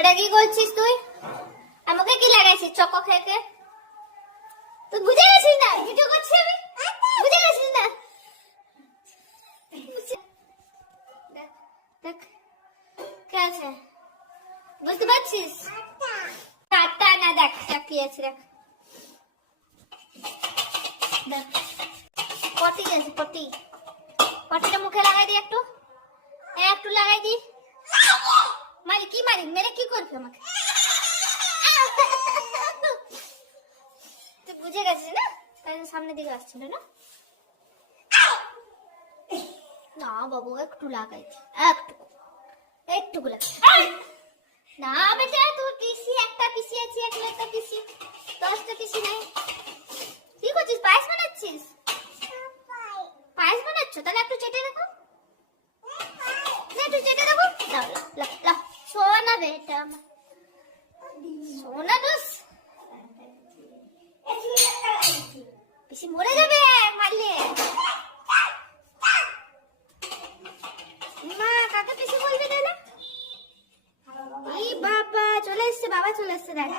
এটা কি করছিস তুই? আমাকে কি লাগাইছিস চকো খেয়ে? তুই বুঝে গেছিস না ভিডিও করছি আমি? বুঝে গেছিস না? দেখ দেখ কে আছে বুঝতে পারছিস? আটা না, দেখ দেখ কি আছে, দেখ দেখ পটি আছে, পটি। পটিটা মুখে লাগাই দি, একটু একটু লাগাই দি। মারি কি মারি, মেরে কি করবি আমাকে? তুই বুঝে গেছিস না? তাই সামনের দিকে আসছিল না? না বাবু একটু লাগাই দি, একটু একটু লাগাই। না বেটা, তোর পিসি একটা পিসি আছে, একটা পিসি, 10টা পিসি নাই। কি করছিস? পায়েস বানাচ্ছিস? পায়েস বানাচ্ছ? তাহলে একটু চেটে রাখো, একটু চেটে রাখো। সোনা বেটা, সোনা দোষ। পিসি মরে যাবে মারলে। মা কাকে পিসি বলবি তাহলে? এই বাবা চলে এসছে, বাবা চলে এসছে, দেখ